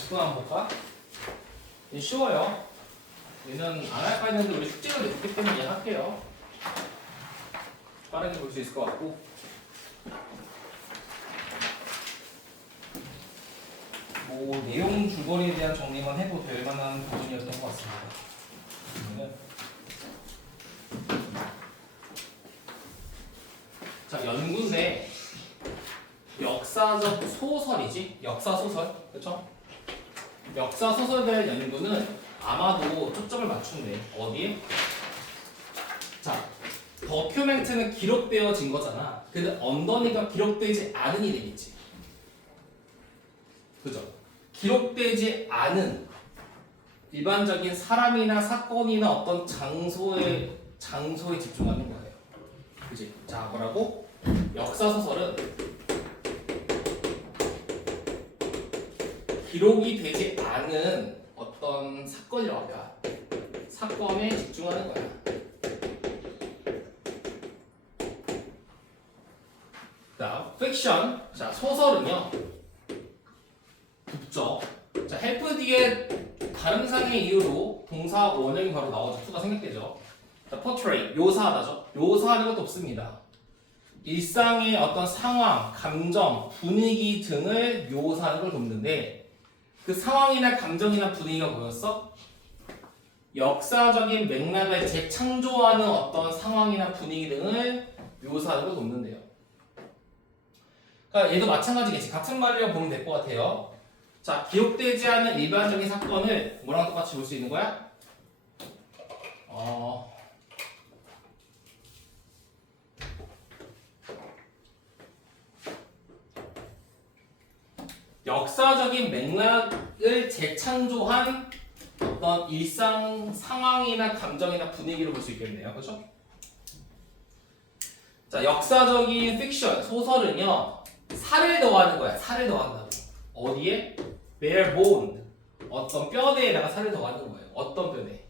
49번 한번 볼까? 얘 쉬워요. 얘는 안 할까 했는데 우리 숙제가 됐기 때문에 얘 할게요. 빠르게 볼 수 있을 것 같고. 뭐 내용 줄거리에 대한 정리만 해도 될 만한 부분이었던 것 같습니다. 자, 연구인데 역사적 소설이지? 역사 소설, 그렇죠? 역사 소설에 대한 연구는 아마도 초점을 맞춘대. 어디에? 자, 더큐멘트는 기록되어진 거잖아. 근데 언더니까 기록되지 않은 이 되겠지. 그죠? 기록되지 않은 일반적인 사람이나 사건이나 어떤 장소에 집중하는 거예요. 그지? 자, 뭐라고? 역사 소설은 기록이 되지 않은 어떤 사건이라고 할까? 사건에 집중하는 거야. 자, 픽션. 자, 소설은요. 북적. 자, 헬프 뒤에 다른 상의 이유로 동사 원형이 바로 나오죠. 투가 생략되죠. 자, portray. 묘사하다죠. 묘사하는 것도 없습니다. 일상의 어떤 상황, 감정, 분위기 등을 묘사하는 걸 돕는데 그 상황이나 감정이나 분위기가 뭐였어? 역사적인 맥락을 재창조하는 어떤 상황이나 분위기 등을 묘사하는 걸 돕는데요. 그러니까 얘도 마찬가지겠지. 같은 말이라고 보면 될 것 같아요. 자, 기록되지 않은 일반적인 사건을 뭐랑 똑같이 볼 수 있는 거야? 역사적인 맥락을 재창조한 어떤 일상 상황이나 감정이나 분위기를 볼 수 있겠네요. 그렇죠? 자, 역사적인 픽션, 소설은요. 살을 더하는 거야. 살을 더한다고. 어디에? bare bone. 어떤 뼈대에다가 살을 더하는 거예요. 어떤 뼈대?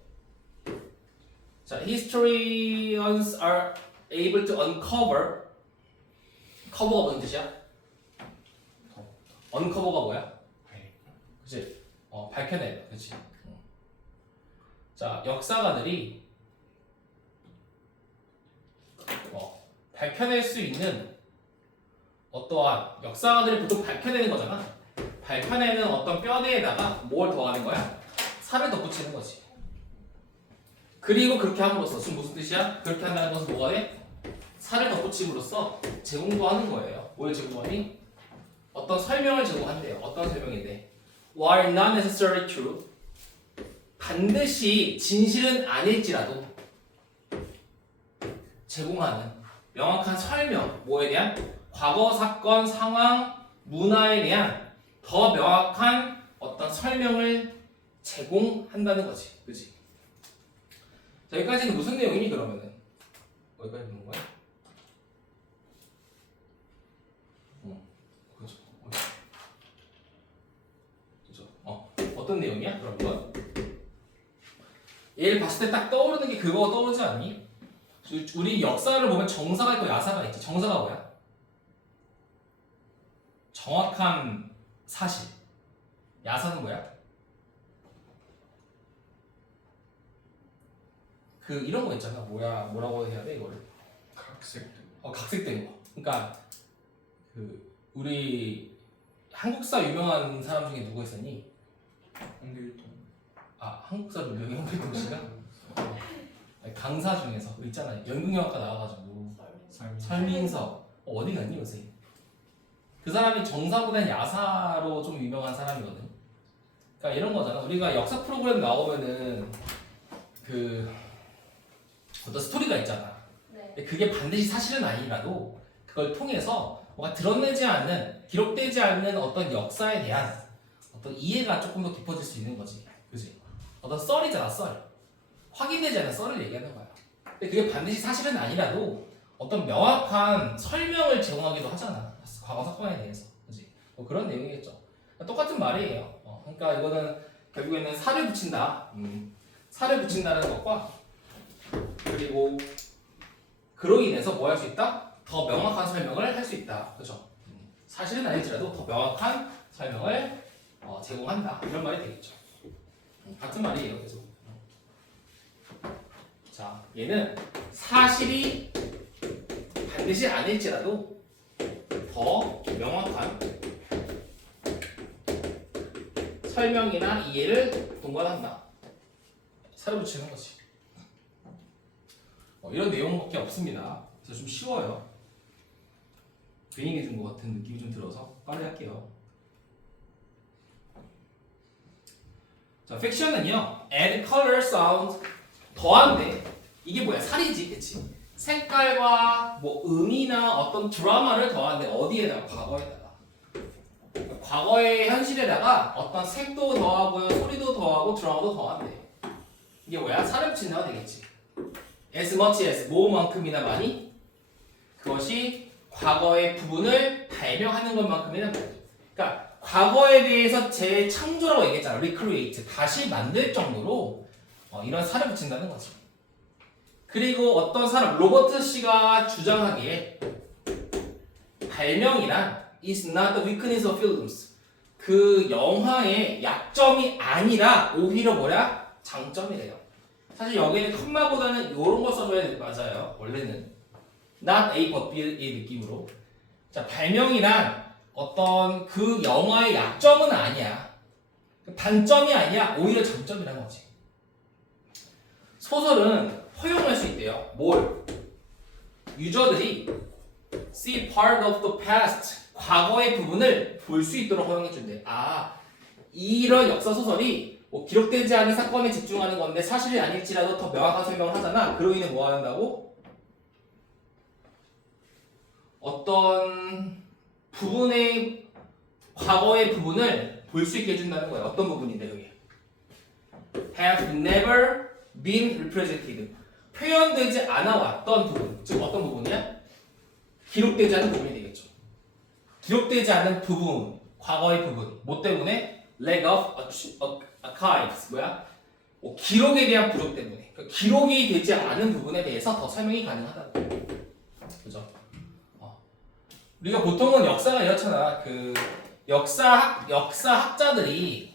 자, historians are able to uncover. 커버가 무슨 뜻이야? 언커버가 뭐야? 그치? 밝혀내다. 그치? 자, 역사가들이 밝혀낼 수 있는 어떠한 역사가들이 보통 밝혀내는 거잖아. 밝혀내는 어떤 뼈대에다가 뭘 더하는 거야? 살을 덧붙이는 거지. 그리고 그렇게 함으로써 지금 무슨 뜻이야? 그렇게 한다는 것은 뭐가 돼? 살을 덧붙임으로써 제공도 하는 거예요. 뭘 제공하니? 어떤 설명을 제공한대요. 어떤 설명인데? While not necessarily true, 반드시 진실은 아닐지라도 제공하는 명확한 설명, 뭐에 대한? 과거 사건, 상황, 문화에 대한 더 명확한 어떤 설명을 제공한다는 거지. 그치? 자, 여기까지는 무슨 내용이니 그러면은? 여기까지 보는 거야? 어떤 내용이야? 그럼 이건? 얘를 봤을 때 딱 떠오르는 게 그거 떠오르지 않니? 우리 역사를 보면 정사가 있고 야사가 있지. 정사가 뭐야? 정확한 사실. 야사는 뭐야? 그 이런 거 있잖아. 뭐라고 해야 돼 이거를? 각색된 거. 그러니까 그 우리 한국사 유명한 사람 중에 누구 있었니? 홍길동. 한국사 유명한 홍길동 씨가? 강사 중에서 있잖아. 연극영화과 나와가지고 설민석. 어디 갔니 요새? 그 사람이 정사보다는 야사로 좀 유명한 사람이거든. 그러니까 이런 거잖아. 우리가 역사 프로그램 나오면은 그 어떤 스토리가 있잖아. 근데 그게 반드시 사실은 아니라도 그걸 통해서 뭔가 드러내지 않는, 기록되지 않는 어떤 역사에 대한 어떤 이해가 조금 더 깊어질 수 있는 거지. 그지? 어떤 썰이잖아, 썰. 확인되지 않은 썰을 얘기하는 거야. 근데 그게 반드시 사실은 아니라도 어떤 명확한 설명을 제공하기도 하잖아. 과거 사건에 대해서. 그지? 뭐 그런 내용이겠죠. 똑같은 말이에요. 그러니까 이거는 결국에는 살을 붙인다. 살을 붙인다는 것과 그리고 그로 인해서 뭐 할 수 있다? 더 명확한 설명을 할 수 있다. 그죠? 사실은 아닐지라도 더 명확한 설명을 제공한다 이런 말이 되겠죠. 같은 말이에요. 계속. 자, 얘는 사실이 반드시 아닐지라도 더 명확한 설명이나 이해를 동반한다. 살을 붙이는 거지. 이런 내용밖에 없습니다. 그래서 좀 쉬워요. 괜히 해준 것 같은 느낌이 좀 들어서 빨리 할게요. 자, fiction은요, add color, sound, 더한데 이게 뭐야? 살이지, 그치? 색깔과 뭐 음이나 어떤 드라마를 더한데 어디에다가? 과거에다가. 과거의 현실에다가 어떤 색도 더하고요, 소리도 더하고 드라마도 더한대. 이게 뭐야? 살을 붙인다가 되겠지. as much as 뭐만큼이나 많이 그것이 과거의 부분을 발명하는 것만큼이나 많이. 그러니까 과거에 대해서 재창조라고 얘기했잖아. recreate. 다시 만들 정도로 이런 살을 붙인다는 거지. 그리고 어떤 사람, 로버트 씨가 주장하기에 발명이란 is not the weakness of films. 그 영화의 약점이 아니라 오히려 뭐야? 장점이래요. 사실 여기는 컴마보다는 이런 거 써줘야 돼. 맞아요. 원래는 not A but B의 느낌으로. 자, 발명이란 어떤 그 영화의 약점은 아니야. 단점이 아니야. 오히려 장점이라는 거지. 소설은 허용할 수 있대요. 뭘? 유저들이 see part of the past, 과거의 부분을 볼 수 있도록 허용해준대. 이런 역사 소설이 뭐 기록되지 않은 사건에 집중하는 건데 사실이 아닐지라도 더 명확한 설명을 하잖아. 그로 인해 뭐 한다고? 어떤 부분의 과거의 부분을 볼 수 있게 해준다는 거야. 어떤 부분인데 그게? have never been represented. 표현되지 않아 왔던 부분. 즉 어떤 부분이야? 기록되지 않은 부분이 되겠죠. 기록되지 않은 부분, 과거의 부분. 뭐 때문에? lack of archives. 뭐야? 기록에 대한 부족 때문에. 그러니까 기록이 되지 않은 부분에 대해서 더 설명이 가능하다. 그죠? 우리가 보통은 역사가 이렇잖아. 그 역사학자들이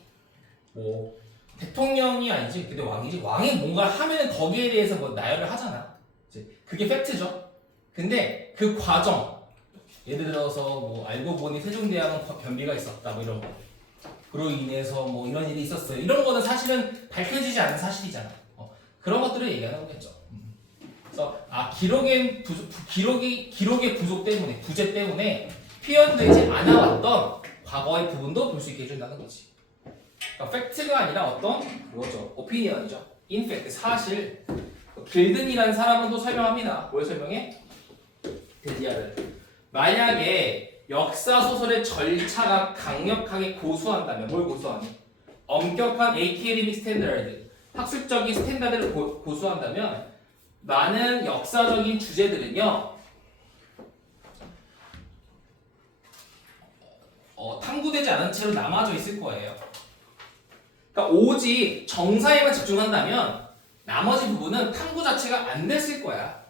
뭐 대통령이 아니지, 근데 왕이지. 왕이 뭔가를 하면 거기에 대해서 뭐 나열을 하잖아. 이제 그게 팩트죠. 근데 그 과정, 예를 들어서 뭐 알고 보니 세종대왕은 변비가 있었다, 뭐 이런 거. 그로 인해서 뭐 이런 일이 있었어요. 이런 거는 사실은 밝혀지지 않은 사실이잖아. 그런 것들을 얘기하는 거겠죠. 그래서 기록의 부족 때문에, 부재 때문에 표현되지 않아 왔던 과거의 부분도 볼 수 있게 해준다는 거지. 그러니까 팩트가 아니라 어떤 그거죠. 오피니언이죠. 인팩트, 사실. 길든이라는 사람은 또 설명합니다. 뭘 설명해? 드디어를. 만약에 역사 소설의 절차가 강력하게 고수한다면 뭘 고수하니? 엄격한 academic standard, 학술적인 스탠다드를 고수한다면 많은 역사적인 주제들은요 탐구되지 않은 채로 남아져 있을 거예요. 그러니까 오직 정사에만 집중한다면 나머지 부분은 탐구 자체가 안 됐을 거야.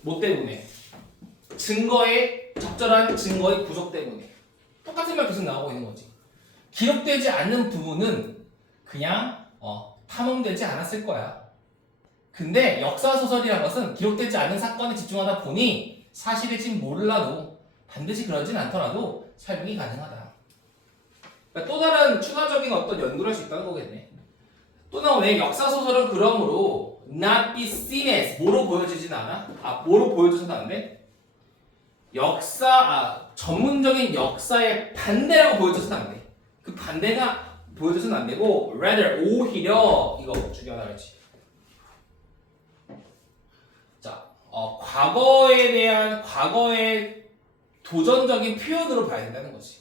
뭐 때문에? 적절한 증거의 부족 때문에. 똑같은 말 계속 나오고 있는 거지. 기록되지 않는 부분은 그냥 탐험되지 않았을 거야. 근데 역사소설이라는 것은 기록되지 않은 사건에 집중하다 보니 사실일지 몰라도 반드시 그러진 않더라도 설명이 가능하다. 그러니까 또 다른 추가적인 어떤 연구를 할 수 있다는 거겠네. 또 나오네. 역사소설은 그러므로 not be seen as 뭐로 보여지진 않아? 뭐로 보여줘서는 안 돼? 전문적인 역사의 반대라고 보여줘서는 안 돼. 그 반대가 보여줘서는 안 되고 rather, 오히려 이거 중요하다 그랬지. 자, 과거의 도전적인 표현으로 봐야 된다는 거지.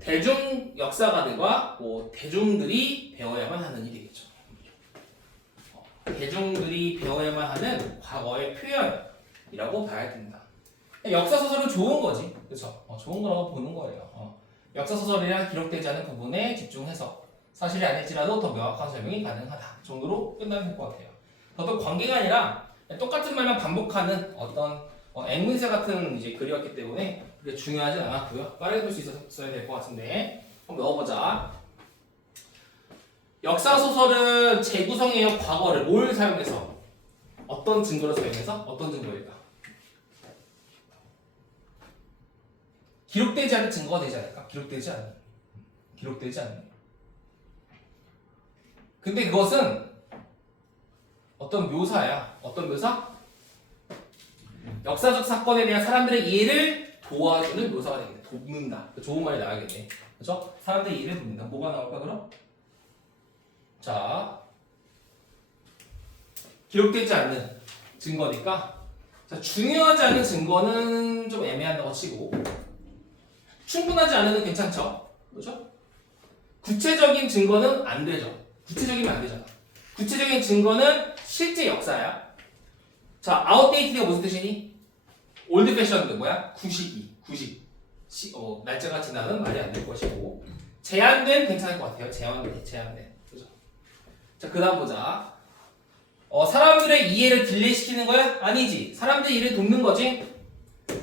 대중 역사가들과 대중들이 배워야만 하는 일이겠죠. 대중들이 배워야만 하는 과거의 표현이라고 봐야 된다. 역사 소설은 좋은 거지, 그렇죠? 좋은 거라고 보는 거예요. 역사 소설이란 기록되지 않은 부분에 집중해서 사실이 아닐지라도 더 명확한 설명이 가능하다 정도로 끝나면 될 것 같아요. 어떤 관계가 아니라 똑같은 말만 반복하는 어떤 앵무새 같은 이제 글이었기 때문에 그게 중요하진 않았고요. 빠르게 볼 수 있었어야 될 것 같은데 한번 넣어보자. 역사 소설은 재구성해요. 과거를 뭘 사용해서? 어떤 증거를 사용해서? 어떤 증거일까? 기록되지 않은 증거가 되지 않을까? 기록되지 않는. 근데 그것은 어떤 묘사야. 어떤 묘사? 역사적 사건에 대한 사람들의 이해를 도와주는 묘사가 되겠네. 돕는다. 좋은 말이 나와야겠네. 그렇죠? 사람들의 이해를 돕는다. 뭐가 나올까 그럼? 자, 기록되지 않는 증거니까 자, 중요하지 않은 증거는 좀 애매한다고 치고 충분하지 않은 건 괜찮죠? 그렇죠? 구체적인 증거는 안 되죠. 구체적이면 안 되잖아. 구체적인 증거는 실제 역사야. 자, 아웃데이티드가 무슨 뜻이니? 올드 패션드 뭐야? 구식. 날짜가 지나는 말이 안 될 것이고 제한된 괜찮을 것 같아요. 제한된. 그죠? 자, 그다음 보자. 사람들의 이해를 딜레이시키는 거야? 아니지. 사람들의 이해를 돕는 거지.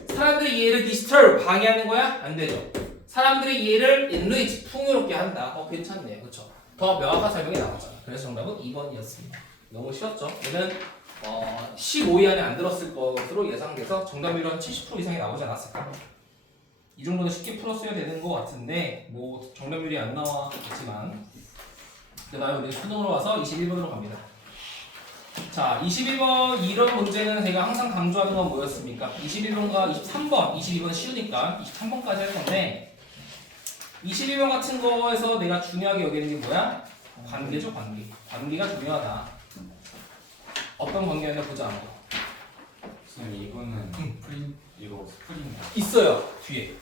사람들의 이해를 disturb 방해하는 거야? 안 되죠. 사람들의 이해를 enrich 풍요롭게 한다. 괜찮네. 그렇죠? 더 명확한 설명이 나왔잖아. 그래서 정답은 2번이었습니다. 너무 쉬웠죠? 얘는 15위 안에 안 들었을 것으로 예상돼서 정답률은 한 70% 이상이 나오지 않았을까? 이 정도는 쉽게 풀었어야 되는 것 같은데 뭐 정답률이 안 나왔지만 그다음에 우리 수능으로 와서 21번으로 갑니다. 자, 21번 이런 문제는 제가 항상 강조하는 건 뭐였습니까? 21번과 23번, 22번은 쉬우니까 23번까지 할 건데 22번 같은 거에서 내가 중요하게 여기는 게 뭐야? 관계죠, 관계. 관계가 중요하다. 어떤 관계였나 보자. 선생님 이거는 이거 스프링인가? 있어요, 뒤에.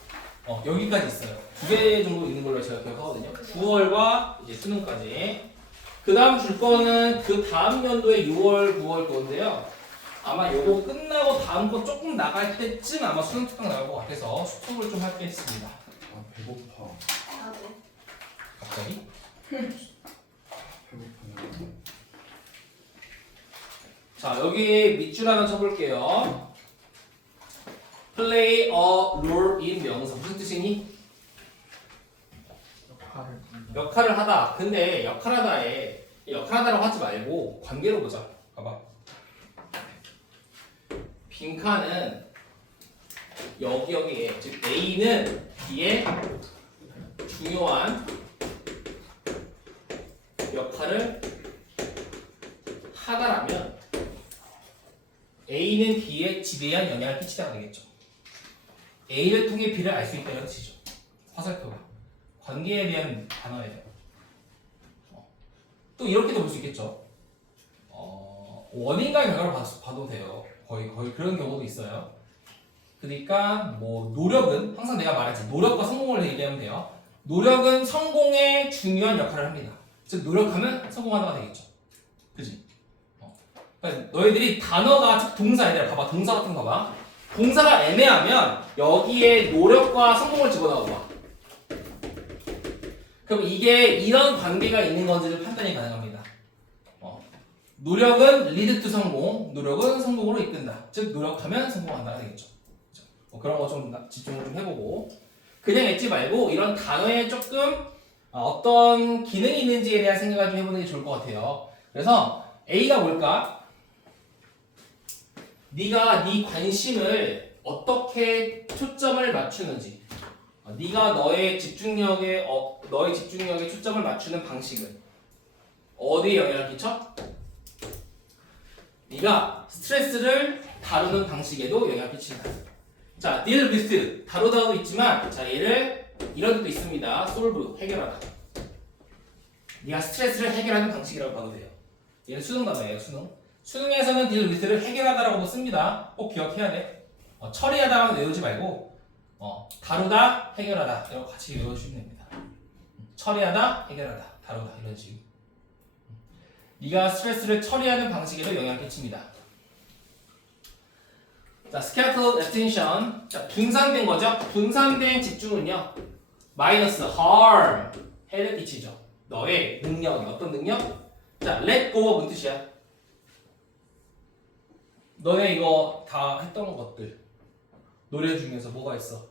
여기까지 있어요. 2개 정도 있는 걸로 제가 기억하거든요. 9월과 이제 수능까지. 그 다음 줄 거는 그 다음 연도에 6월, 9월 그건데요. 아마 요거 끝나고 다음 거 조금 나갈 때쯤 아마 수능 특강 나올 것 같아서 수습을 좀 하겠습니다. 아 배고파. 갑자기? 배고파요. 자, 여기 밑줄 하나 쳐볼게요. Play a role in 명사. 무슨 뜻이니? 역할을 하다. 근데 역할하다라고 하지 말고 관계로 보자. 봐봐. 빈칸은 여기에 즉 A는 B의 중요한 역할을 하다라면 A는 B에 지대한 영향을 끼치다가 되겠죠. A를 통해 B를 알 수 있다는 뜻이죠. 화살표가 관계에 대한 단어예요. 또 이렇게도 볼 수 있겠죠. 원인과 결과를 봐도 돼요. 거의 그런 경우도 있어요. 그러니까 뭐 노력은 항상 내가 말하지 노력과 성공을 얘기하면 돼요. 노력은 성공에 중요한 역할을 합니다. 즉 노력하면 성공하다가 되겠죠. 그지? 그러니까 너희들이 단어가 즉 동사 얘들아 봐봐. 동사 같은 거 봐. 동사가 애매하면 여기에 노력과 성공을 집어넣어 봐. 그럼 이게 이런 관계가 있는 건지를 판단이 가능합니다. 노력은 lead to 성공, 노력은 성공으로 이끈다. 즉 노력하면 성공한다가 되겠죠. 그런 거 좀 집중을 좀 해보고 그냥 읽지 말고 이런 단어에 조금 어떤 기능이 있는지에 대한 생각을 좀 해보는 게 좋을 것 같아요. 그래서 A가 뭘까? 네가 네 관심을 어떻게 초점을 맞추는지, 네가 너의 집중력에 초점을 맞추는 방식은 어디에 영향을 끼쳐? 네가 스트레스를 다루는 방식에도 영향을 끼친다. 자, deal with 다루다도 있지만 자 얘를 이런 뜻도 있습니다. solve 해결하다. 네가 스트레스를 해결하는 방식이라고 봐도 돼요. 얘는 수능 단어예요. 수능에서는 deal with를 해결하다라고도 씁니다. 꼭 기억해야 돼. 처리하다만 외우지 말고 다루다, 해결하다 이런 거 같이 외워주시면 됩니다. 처리하다, 해결하다, 다루다 이런 식으로. 네가 스트레스를 처리하는 방식에도 영향을 끼칩니다. 자, scattered attention. 자, 분산된 거죠. 분산된 집중은요. 마이너스 harm 해를 끼치죠. 너의 능력, 어떤 능력? 자, let go가 뭔 뜻이야? 너네 이거 다 했던 것들 노래 중에서 뭐가 있어?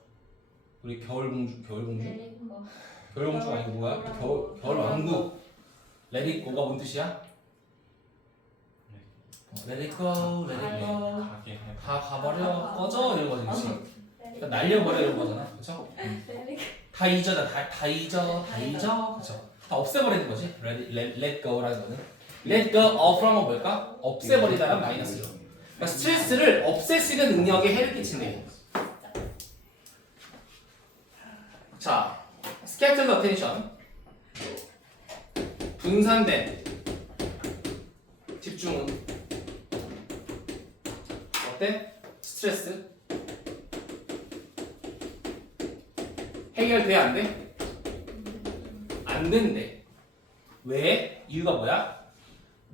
우리 겨울공주 내리고. 겨울공주가 아니고 뭐야? 겨울왕국 레디고가 뭔 뜻이야? 레디고 레디고 가게 해. 다 가버려 꺼져 이런 거지 그치? 내리고. 그러니까 날려버려 이런 거잖아 그쵸? 내리고. 다 잊어다 다 잊어 그쵸? 다 없애버리는 거지 let go라는 거는 let go ofrom은 뭘까? 없애버리다란 마이너스죠 그러니까 스트레스를 없앨 수 있는 능력에 해를 끼친대 자 scattered attention 분산된 집중은 어때? 스트레스 해결돼 안 돼? 안 된대. 왜? 이유가 뭐야?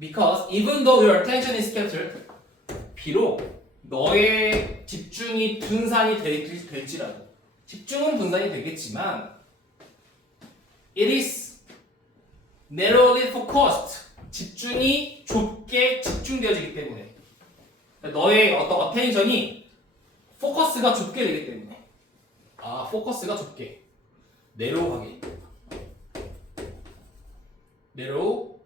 Because even though your attention is scattered, 비록 너의 집중이 분산이 될지라도 집중은 분산이 되겠지만 it is narrowly focused. 집중이 좁게 집중되어지기 때문에 너의 어떤 attention이 포커스가 좁게 되기 때문에 포커스가 좁게 내려오하게 내려오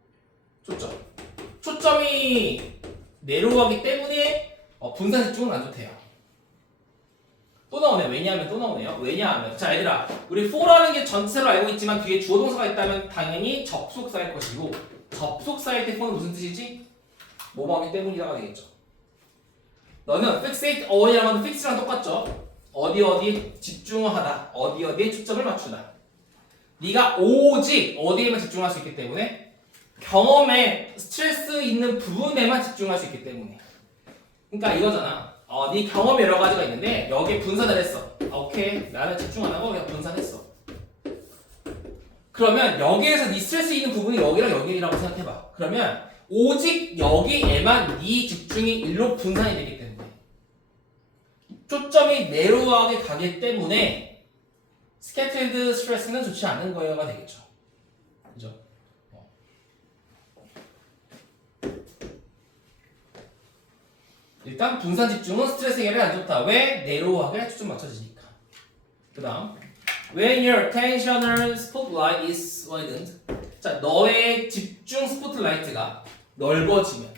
초점이 내려오하기 때문에 분산 집중은 안 좋대요. 또 나오네. 왜냐하면 자 얘들아 우리 for라는 게 전체로 알고 있지만 뒤에 주어 동사가 있다면 당연히 접속사일 것이고 접속사일 때 for는 무슨 뜻이지? 뭐뭐하기 때문이다가 되겠죠. 너는 fixate on이라는 건 fix랑 똑같죠. 어디에 집중을 하다 어디에 초점을 맞추다 네가 오직 어디에만 집중할 수 있기 때문에 경험에 스트레스 있는 부분에만 집중할 수 있기 때문에 그러니까 이거잖아 네 경험이 여러 가지가 있는데 여기에 분산을 했어 오케이 나는 집중 안 하고 그냥 분산했어 그러면 여기에서 네 스트레스 있는 부분이 여기랑 여기라고 생각해봐 그러면 오직 여기에만 네 집중이 일로 분산이 되기 때문에 초점이 내로하게 가기 때문에 scattered stress는 좋지 않은 거여가 되겠죠. 그죠? 일단 분산 집중은 스트레스 해결에 안 좋다. 왜? 내로하게 초점 맞춰지니까. 그 다음 when your attentional spotlight is widened 자, 너의 집중 스포트라이트가 넓어지면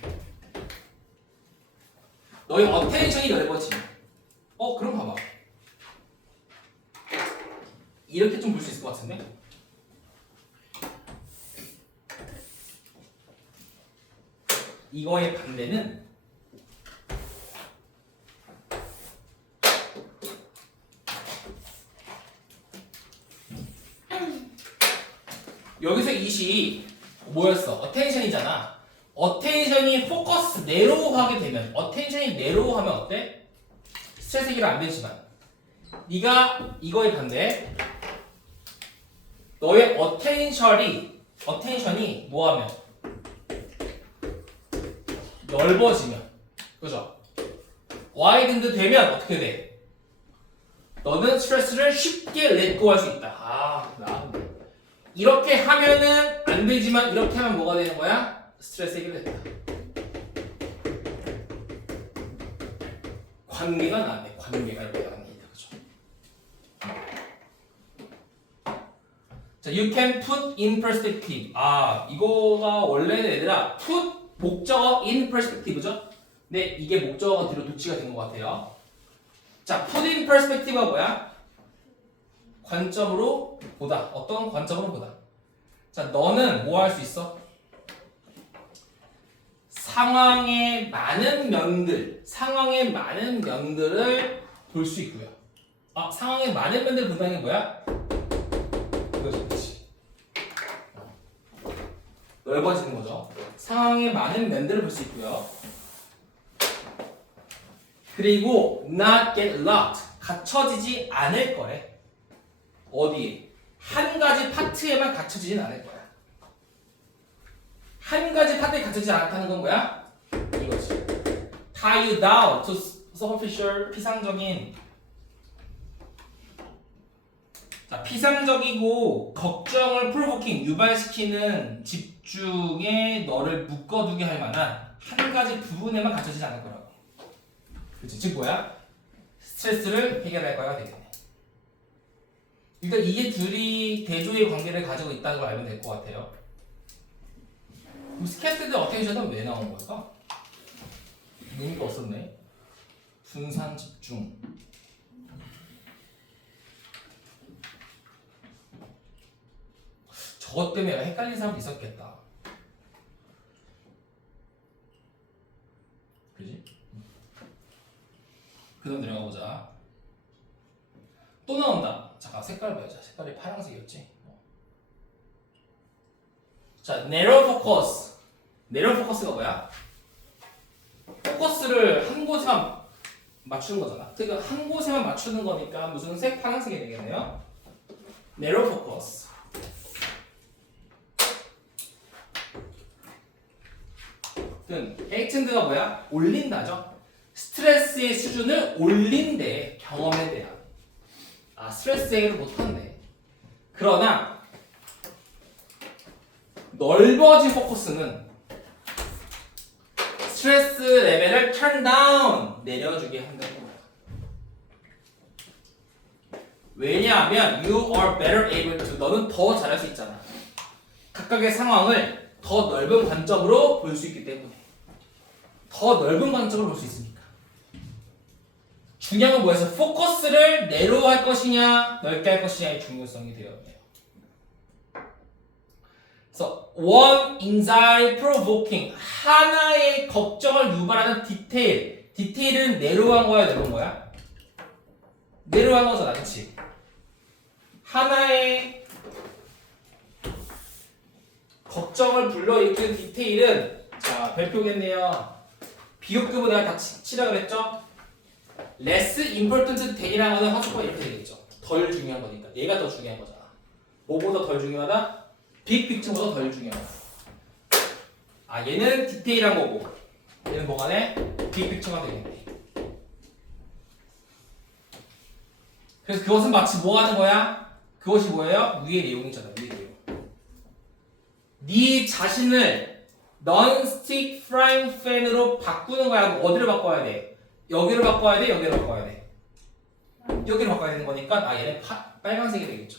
너의 attention이 넓어지면 그럼 봐봐. 이렇게 좀 볼 수 있을 것 같은데? 이거의 반대는 여기서 이시 뭐였어? attention이잖아. attention이 포커스 내로우하게 되면 attention이 내로우하면 어때? 스트레스 해결 안 되지만 네가 이거에 반대 너의 attention이 뭐하면 넓어지면 그죠? widened 되면 어떻게 돼? 너는 스트레스를 쉽게 let go 할 수 있다. 나은데 이렇게 하면은 안 되지만 이렇게 하면 뭐가 되는 거야? 스트레스 해결됐다. 관계가 나네. 관계가 이렇게 나옵니다. 그죠? 자, you can put in perspective. 이거가 원래는 얘들아 put 목적어 in perspective죠? 근데 이게 목적어가 뒤로 도치가 된 것 같아요. 자, put in perspective가 뭐야? 관점으로 보다. 어떤 관점으로 보다. 자, 너는 뭐 할 수 있어? 상황의 많은 면들을 볼 수 있고요. 상황의 많은 면들을 본다는 게 뭐야? 그렇지. 넓어지는 거죠. 상황의 많은 면들을 볼 수 있고요. 그리고 not get locked. 갇혀지지 않을 거래. 어디에? 한 가지 파트에만 갇혀지진 않을 거야. 한 가지 파트에 갇혀지지 않다는 건 뭐야? 이거지. tie you down to superficial 피상적인 자, 피상적이고 걱정을 provoking 유발시키는 집중에 너를 묶어두게 할 만한 한 가지 부분에만 갇혀지지 않을 거라고. 그치? 즉 뭐야? 스트레스를 해결할 거야 되겠네. 일단 이게 둘이 대조의 관계를 가지고 있다는 걸 알면 될 것 같아요. 그럼 스캐터드 어텐션은 왜 나온 걸까? 의미가 없었네. 분산 집중. 저것 때문에 헷갈린 사람도 있었겠다. 그지? 그 다음 내려가 보자. 또 나온다. 잠깐 색깔 봐야죠. 색깔이 파란색이었지. 자, narrow focus. narrow focus가 뭐야? 포커스를 한 곳에만 맞추는 거잖아. 그러니까 한 곳에만 맞추는 거니까 무슨 색? 파란색이 되겠네요. narrow focus. heightened가 뭐야? 올린다죠. 스트레스의 수준을 올린대. 경험에 대한. 스트레스 해결을 못한대. 그러나 넓어진 포커스는 스트레스 레벨을 turn down 내려주게 한다는 거야. 왜냐하면 you are better able to 너는 더 잘할 수 있잖아. 각각의 상황을 더 넓은 관점으로 볼 수 있기 때문에 더 넓은 관점으로 볼 수 있으니까. 중요한 건 뭐였어? 포커스를 내로할 것이냐 넓게 할 것이냐의 중요성이 되었네요. 그래서 one anxiety provoking 하나의 걱정을 유발하는 디테일. 디테일은 내로한 거야 넓은 거야? 내로한 거잖아, 그렇지? 하나의 걱정을 불러일으키는 디테일은 자 별표겠네요. 비교급은 내가 다 치라 그랬죠? less important than이라는 거는 화수가 이렇게 되겠죠. 덜 중요한 거니까 얘가 더 중요한 거잖아. 뭐보다 덜 중요하다? 빅 픽처보다 덜 중요하다. 얘는 디테일한 거고 얘는 뭐가 돼? 빅 픽처가 되겠네. 그래서 그것은 마치 뭐 하는 거야? 그것이 뭐예요? 위의 내용이잖아. 위의 내용. 네 자신을 non-stick frying pan으로 바꾸는 거야. 어디를 바꿔야 돼? 여기를 바꿔야 돼? 여기를 바꿔야 돼? 여기를 바꿔야 되는 거니까 얘는 빨간색이 되겠죠.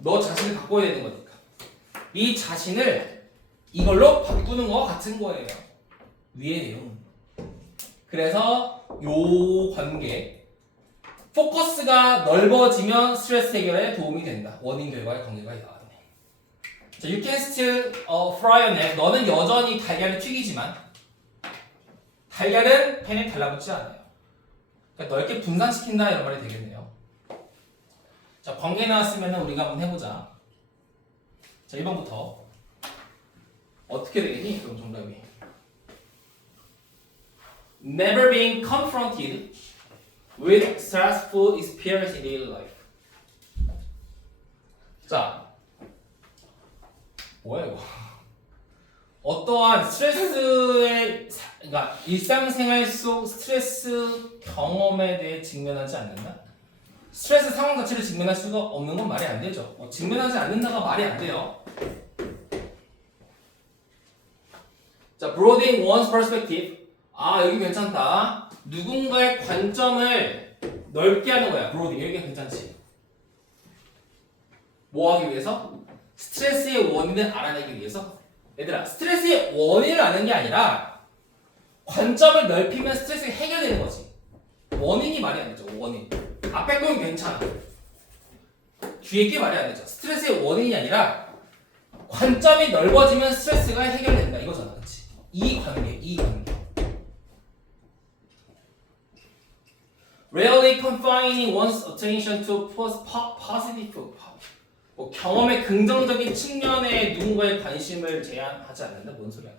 너 자신을 바꿔야 되는 거니까. 네 자신을 이걸로 바꾸는 거 같은 거예요. 위의 내용. 그래서 요 관계 포커스가 넓어지면 스트레스 해결에 도움이 된다. 원인 결과의 관계가 나왔네. 자, you can still fry an egg. 너는 여전히 달걀을 튀기지만 달걀은 팬에 달라붙지 않아요. 그러니까 넓게 분산시킨다 이런 말이 되겠네요. 자, 관계 나왔으면 우리가 한번 해보자. 자, 1번부터 어떻게 되겠니? 그럼 정답이 Never being confronted with stressful experience in daily life. 자, 뭐야 이거? 어떠한 스트레스의 그러니까 일상생활 속 스트레스 경험에 대해 직면하지 않는다? 스트레스 상황 자체를 직면할 수가 없는 건 말이 안 되죠. 직면하지 않는다가 말이 안 돼요. 자, broadening one's perspective. 여기 괜찮다. 누군가의 관점을 넓게 하는 거야. broadening. 여기 괜찮지? 뭐 하기 위해서? 스트레스의 원인을 알아내기 위해서? 얘들아, 스트레스의 원인을 아는 게 아니라 관점을 넓히면 스트레스가 해결되는 거지. 원인이 말이 안 되죠. 원인. 앞에 건 괜찮아. 뒤에 게 말이 안 되죠. 스트레스의 원인이 아니라 관점이 넓어지면 스트레스가 해결된다. 이거잖아. 그치? 이 관계. Rarely confining one's attention to positive 경험의 긍정적인 측면에 누군가의 관심을 제한하지 않는다? 뭔 소리야?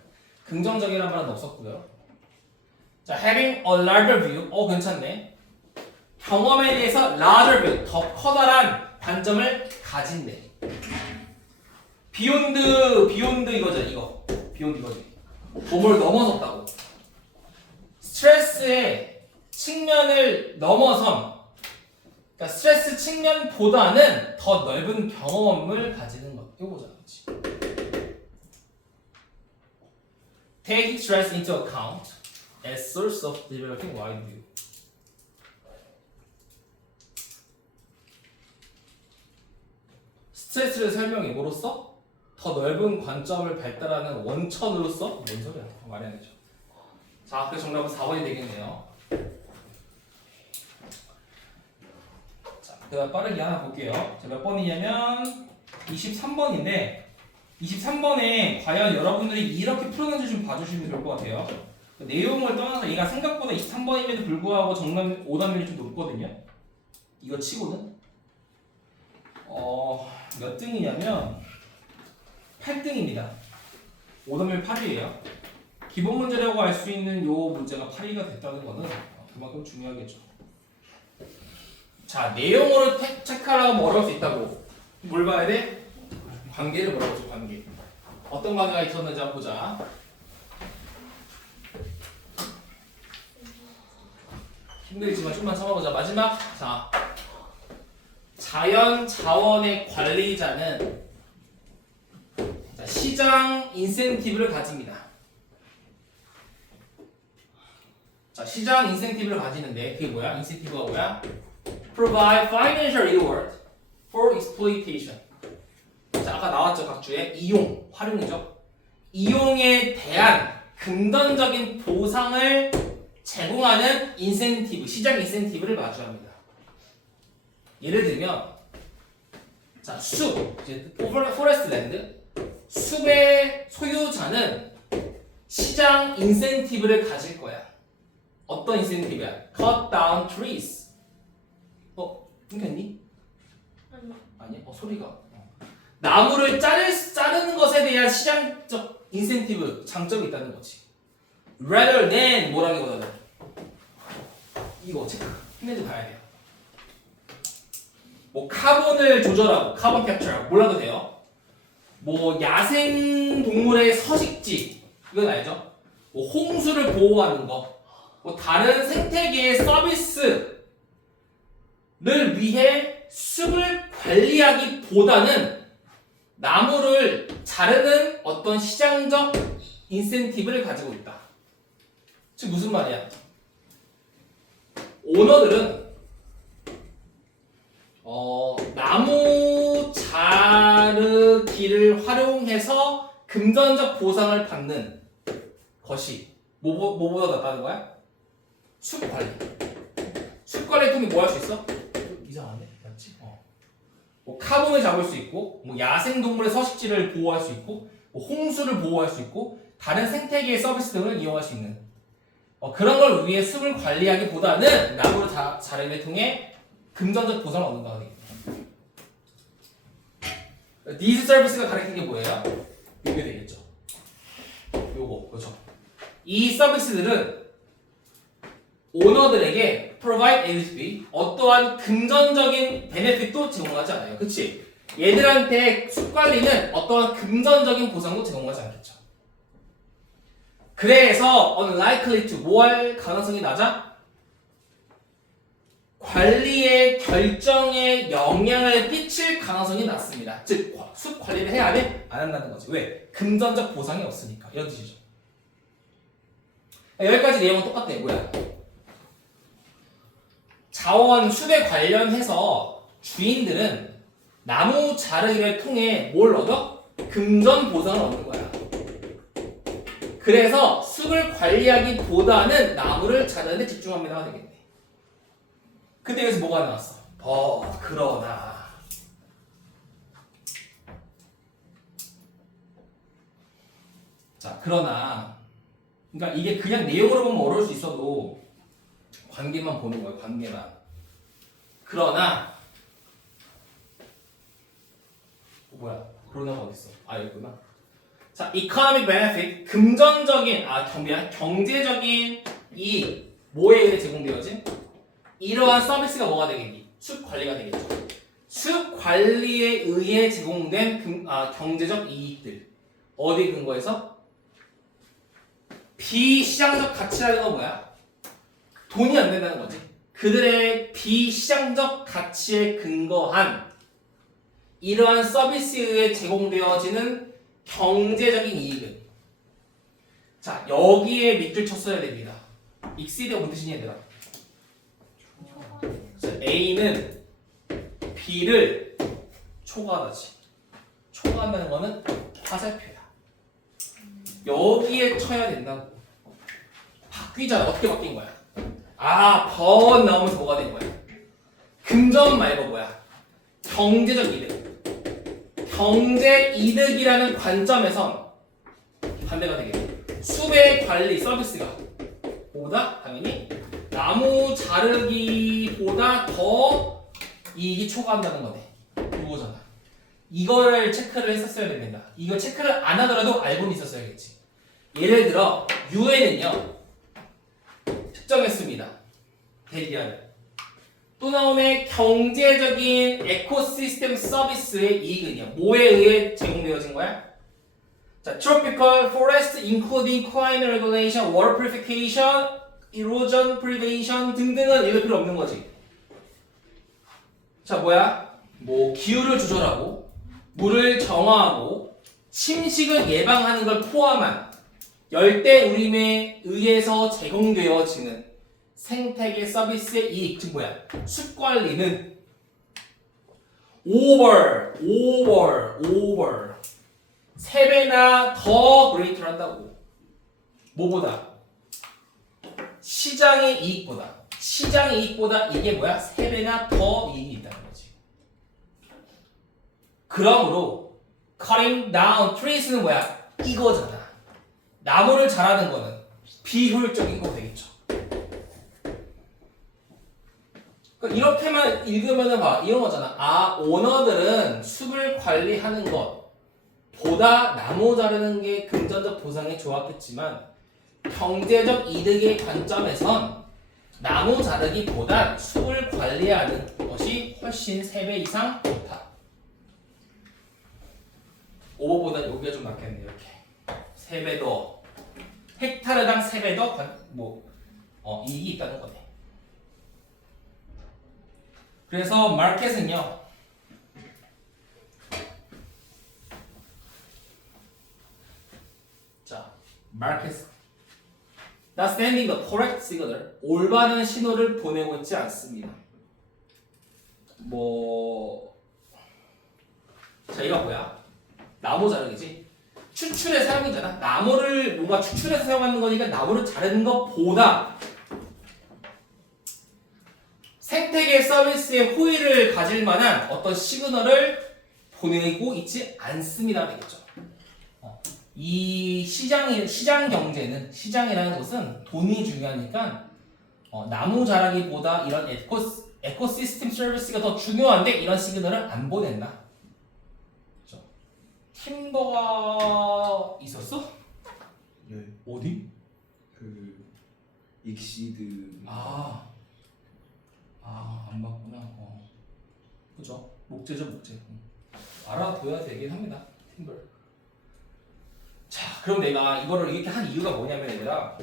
긍정적이라는 말은 없었고요. 자, having a larger view. 괜찮네. 경험에 대해서 larger view, 더 커다란 관점을 가진대. beyond 이거죠, 이거. beyond 이거지. 도를 넘어섰다고. 스트레스의 측면을 넘어선 그러니까 스트레스 측면보다는 더 넓은 경험을 가지는 것. 이거잖아, 그렇지? Taking stress into account as source of developing wide view. 스트레스를 설명해보로써 더 넓은 관점을 발달하는 원천으로서 뭔 소리야? 말이 안 되죠. 자, 그래서 정답은 4번이 되겠네요. 자, 그다음 빠르게 하나 볼게요. 자, 몇 번이냐면 23번인데 23번에 과연 여러분들이 이렇게 풀었는지 좀 봐주시면 좋을 것 같아요. 그 내용을 떠나서 얘가 생각보다 23번임에도 불구하고 정답 오답률이 좀 높거든요. 이거 치고는 몇 등이냐면 8등입니다. 오답률 8위예요. 기본 문제라고 할 수 있는 요 문제가 8위가 됐다는 거는 그만큼 중요하겠죠. 자, 내용으로 체크하라고 하면 어려울 수 있다고. 뭘 봐야 돼? 관계를 보라고 줘, 관계. 어떤 관계가 있었는지 한번 보자. 힘들지만 좀만 참아보자. 마지막. 자, 자연 자원의 관리자는 자, 시장 인센티브를 가집니다. 자, 시장 인센티브를 가지는데 그게 뭐야? 인센티브가 뭐야? Provide financial reward for exploitation. 자, 아까 나왔죠, 각주에 이용, 활용이죠. 이용에 대한 금전적인 보상을 제공하는 인센티브, 시장 인센티브를 마주합니다. 예를 들면, 자, 숲, 이제 포레스트 랜드, 숲의 소유자는 시장 인센티브를 가질 거야. 어떤 인센티브야? Cut down trees. 끊겼니? 아니야? 소리가. 나무를 자르는 것에 대한 시장적 인센티브, 장점이 있다는 거지. Rather than 뭐라기보다는 이거 체크. 힘내지 봐야 돼요. 뭐 카본을 조절하고, 카본 캡처하고 몰라도 돼요. 뭐 야생 동물의 서식지, 이건 알죠? 뭐 홍수를 보호하는 거, 뭐 다른 생태계의 서비스를 위해 숲을 관리하기보다는 나무를 자르는 어떤 시장적 인센티브를 가지고 있다. 즉 무슨 말이야? 오너들은 나무 자르기를 활용해서 금전적 보상을 받는 것이 뭐보다 낫다는 거야? 숲 관리. 숲 관리를 통해 뭐 할 수 있어? 이상하네, 맞지? 뭐 카본을 잡을 수 있고, 뭐 야생 동물의 서식지를 보호할 수 있고, 뭐 홍수를 보호할 수 있고, 다른 생태계의 서비스 등을 이용할 수 있는 그런 걸 위해 숲을 관리하기보다는 나무를 자르기를 통해 금전적 보상을 얻는다고 되겠다. 니즈 서비스가 가리키는 게 뭐예요? 이게 되겠죠. 요거, 그렇죠. 이 서비스들은 오너들에게 provide A with B 어떠한 금전적인 베네핏도 제공하지 않아요. 그치? 얘들한테 숲 관리는 어떠한 금전적인 보상도 제공하지 않겠죠. 그래서 unlikely to 뭐 할 가능성이 낮아? 관리의 결정에 영향을 끼칠 가능성이 낮습니다. 즉, 숲 관리를 해야 돼? 안 한다는 거지. 왜? 금전적 보상이 없으니까. 이런 뜻이죠. 여기까지 내용은 똑같네. 뭐야? 자원, 숲에 관련해서 주인들은 나무 자르기를 통해 뭘 얻어? 금전 보상을 얻는 거야. 그래서 숲을 관리하기보다는 나무를 자르는 데 집중합니다가 되겠네. 근데 여기서 뭐가 나왔어? 그러나 자, 그러나 그러니까 이게 그냥 내용으로 보면 어려울 수 있어도 관계만 보는 거예요. 관계만. 그러나 뭐야? 그러나가 어디 있어? 여기구나. 자, economic benefit 금전적인 경제적인 이익 뭐에 의해 제공되어진? 이러한 서비스가 뭐가 되겠니? 숲 관리가 되겠죠. 숲 관리에 의해 제공된 경제적 이익들 어디 근거해서? 비시장적 가치라는 건 뭐야? 돈이 안 된다는 거지. 그들의 비시장적 가치에 근거한 이러한 서비스에 의해 제공되어지는 경제적인 이익은 자, 여기에 밑줄 쳤어야 됩니다. exceed가 뭔 뜻이니 얘들아? A는 B를 초과하다지. 초과한다는 거는 화살표야. 여기에 쳐야 된다고. 바뀌잖아. 어떻게 바뀐 거야? 번 나오면서 뭐가 된 거야? 금전 말고 뭐야? 경제적 이득. 경제 이득이라는 관점에선 반대가 되겠네. 수배 관리 서비스가 보다 당연히 나무 자르기보다 더 이익이 초과한다는 거네. 이거잖아. 이거를 체크를 했었어야 됩니다. 이거 체크를 안 하더라도 알고는 있었어야겠지. 예를 들어 유엔은요 특정했습니다. 대기하는 또 나오네. 경제적인 에코시스템 서비스의 이익은요 뭐에 의해 제공되어진 거야? 자, tropical forest including climate regulation, water purification, erosion prevention 등등은 읽을 필요 없는 거지. 자, 뭐야? 뭐 기후를 조절하고 물을 정화하고 침식을 예방하는 걸 포함한 열대우림에 의해서 제공되어지는 생태계 서비스의 이익, 즉 뭐야? 숲 관리는 over 3배나 더 그레이트를 한다고. 뭐보다? 시장의 이익보다 이게 뭐야? 3배나 더 이익이 있다는 거지. 그러므로 cutting down trees는 뭐야? 이거잖아. 나무를 자라는 거는 비효율적인 거 되겠죠. 그러니까 이렇게만 읽으면은 봐. 이런 거잖아. 오너들은 숲을 관리하는 것보다 나무 자르는 게 금전적 보상이 좋았겠지만 경제적 이득의 관점에선 나무 자르기보다 숲을 관리하는 것이 훨씬 3배 이상 좋다. 오버보다 여기가 좀 낫겠네. 이렇게 3배 더 헥타르당 3배 더 이익이 있다는 거네. 그래서 마켓은요 자 마켓 not sending the correct signal 올바른 신호를 보내고 있지 않습니다. 자 이거 뭐야? 나무 자르기지. 추출의 사용이잖아. 나무를 뭔가 추출해서 사용하는 거니까 나무를 자르는 것보다 생태계 서비스의 호의를 가질 만한 어떤 시그널을 보내고 있지 않습니다. 되겠죠. 이 시장 경제는 시장이라는 것은 돈이 중요하니까 나무 자라기보다 이런 에코시스템 서비스가 더 중요한데 이런 시그널을 안 보낸다. 그렇죠? 팀버가 있었어? 네. 어디? 그 익시드. 안 봤구나. 그죠? 목재죠, 목재. 알아둬야 되긴 합니다. 팀벌. 자, 그럼 내가 이거를 이렇게 한 이유가 뭐냐면 얘들아.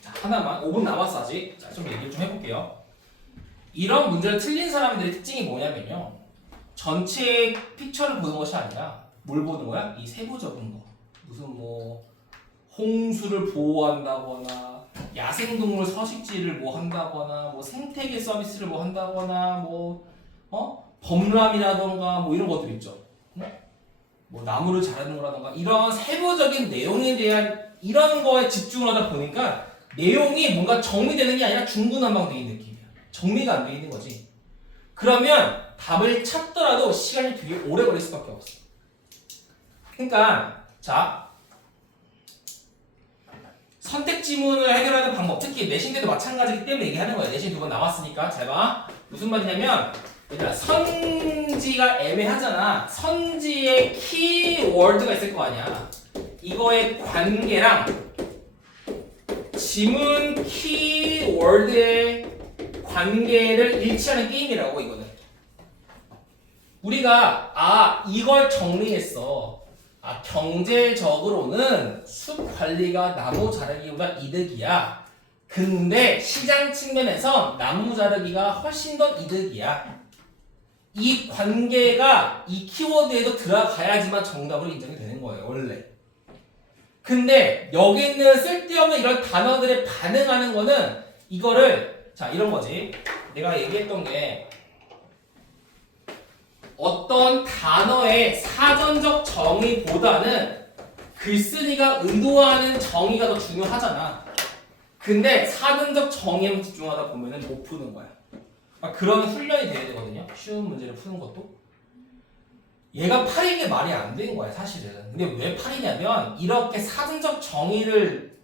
자, 하나만 5분 남았어 아직. 자, 좀 얘기 좀 해볼게요. 이런 문제를 틀린 사람들의 특징이 뭐냐면요. 전체 픽처를 보는 것이 아니라 뭘 보는 거야? 이 세부적인 거. 무슨 홍수를 보호한다거나 야생동물 서식지를 한다거나 생태계 서비스를 한다거나 범람이라던가 이런 것들 있죠. 나무를 자르는 거라던가 이런 세부적인 내용에 대한 이런 거에 집중을 하다 보니까 내용이 뭔가 정리되는 게 아니라 중구난방되는 느낌이야. 정리가 안 돼 있는 거지. 그러면 답을 찾더라도 시간이 되게 오래 걸릴 수밖에 없어. 그러니까 자 선택 지문을 해결하는 방법, 특히 내신 때도 마찬가지이기 때문에 얘기하는 거야. 내신 2번 나왔으니까 잘 봐. 무슨 말이냐면 얘들아 선지가 애매하잖아. 선지에 키워드가 있을 거 아니야. 이거의 관계랑 지문 키워드의 관계를 일치하는 게임이라고 이거는. 우리가 이걸 정리했어. 경제적으로는 숲 관리가 나무 자르기보다 이득이야. 근데 시장 측면에서 나무 자르기가 훨씬 더 이득이야. 이 관계가 이 키워드에도 들어가야지만 정답으로 인정이 되는 거예요, 원래. 근데 여기 있는 쓸데없는 이런 단어들에 반응하는 거는 이거를 이런 거지. 내가 얘기했던 게 어떤 단어의 사전적 정의보다는 글쓴이가 의도하는 정의가 더 중요하잖아. 근데 사전적 정의에만 집중하다 보면은 못 푸는 거야. 그런 훈련이 돼야 되거든요. 쉬운 문제를 푸는 것도. 얘가 8인 게 말이 안 되는 거야, 사실은. 근데 왜 8이냐면 이렇게 사전적 정의를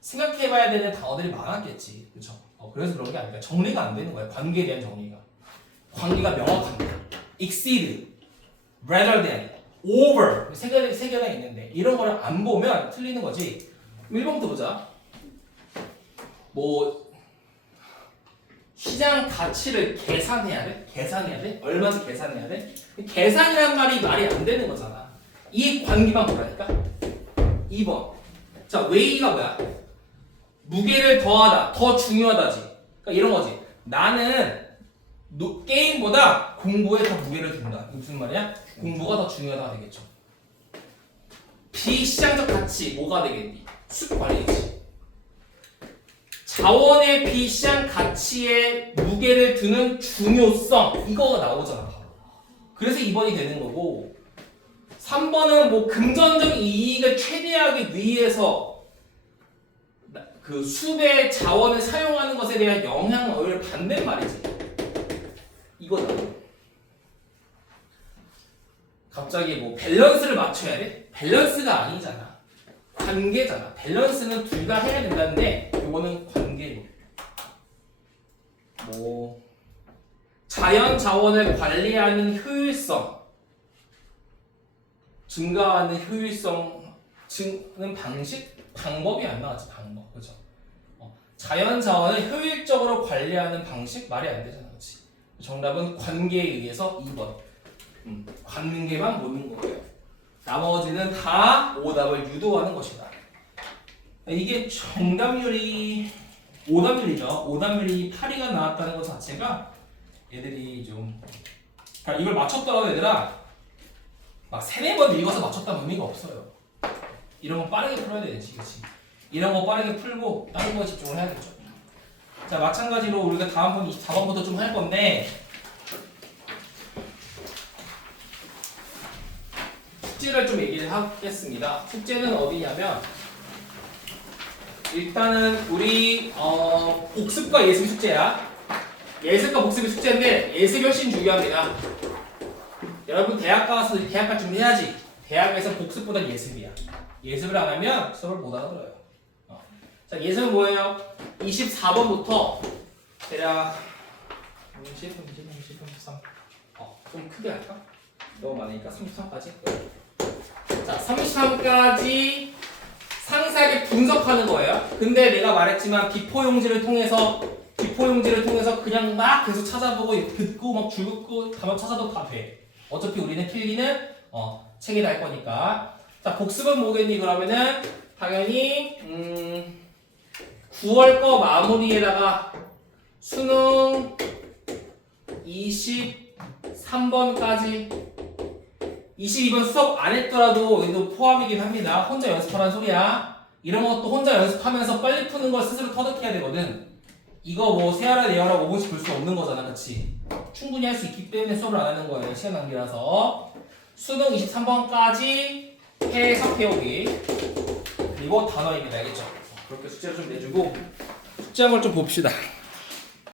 생각해봐야 되는 단어들이 많았겠지, 그렇죠? 그래서 그런 게 아니라 정리가 안 되는 거야. 관계에 대한 정리가. 관계가 명확합니다. exceed, rather than, over 세 개가 있는데 이런 거를 안 보면 틀리는 거지. 1번부터 보자. 뭐 시장 가치를 계산해야 돼? 계산해야 돼? 얼마나 계산해야 돼? 계산이란 말이 안 되는 거잖아. 이 관계만 보라니까. 2번. 자, weigh가 뭐야? 무게를 더하다, 더 중요하다지. 그러니까 이런 거지. 나는 게임보다 공부에 더 무게를 둔다. 이게 무슨 말이야? 공부가 더 중요하다 되겠죠. 비시장적 가치 뭐가 되겠니? 수급 관리겠지. 자원의 비시장 가치에 무게를 두는 중요성 이거가 나오잖아. 그래서 2번이 되는 거고 3번은 뭐 금전적 이익을 최대하기 위해서 그 수배 자원을 사용하는 것에 대한 영향을 받는 말이지. 이거다. 갑자기 뭐 밸런스를 맞춰야 돼? 밸런스가 아니잖아. 관계잖아. 밸런스는 둘 다 해야 된다는데 이거는 관계로. 뭐 자연 자원을 관리하는 효율성 증가하는 효율성 증는 방법이 안 나왔지. 방법. 그죠? 자연 자원을 효율적으로 관리하는 방식 말이 안 되잖아. 그렇지? 정답은 관계에 의해서 2번. 관계만 보는 거예요. 나머지는 다 오답을 유도하는 것이다. 이게 정답률이 오답률이죠. 오답률이 8위가 나왔다는 것 자체가 얘들이 좀 그러니까 이걸 맞췄더라도 얘들아 막 3-4번 읽어서 맞췄다는 의미가 없어요. 이런 거 빠르게 풀어야 되지. 그렇지? 이런 거 빠르게 풀고 다른 거에 집중을 해야겠죠. 자, 마찬가지로 우리가 다음번 24번부터 좀 할 건데 숙제를 좀 얘기를 하겠습니다. 숙제는 어디냐면 일단은 우리 복습과 예습 숙제야. 예습과 복습이 숙제인데 예습이 훨씬 중요합니다. 여러분 대학 가서 대학 갈 준비 해야지. 대학에서 복습보다 예습이야. 예습을 안 하면 수업을 못 알아들어요. 자, 예습은 뭐예요? 24번부터 대략 30, 33. 좀 크게 할까? 너무 많으니까 33까지. 자, 33까지 상세하게 분석하는 거예요. 근데 내가 말했지만 비포용지를 통해서 그냥 막 계속 찾아보고 듣고 막 줄긋고 가만 찾아도 다 돼. 어차피 우리는 필기는 책에 달 거니까. 자, 복습은 뭐겠니? 그러면은 당연히 9월 거 마무리에다가 수능 23번까지 22번 수업 안 했더라도 여기도 포함이긴 합니다. 혼자 연습하라는 소리야. 이런 것도 혼자 연습하면서 빨리 푸는 걸 스스로 터득해야 되거든. 이거 뭐 세아라 내어라 5분씩 볼 수 없는 거잖아. 그치? 충분히 할 수 있기 때문에 수업을 안 하는 거예요. 시간 낭비라서. 수능 23번까지 해석 해오기 그리고 단어 얘기 알겠죠? 그렇게 숙제를 좀 내주고 숙제한 걸 좀 봅시다.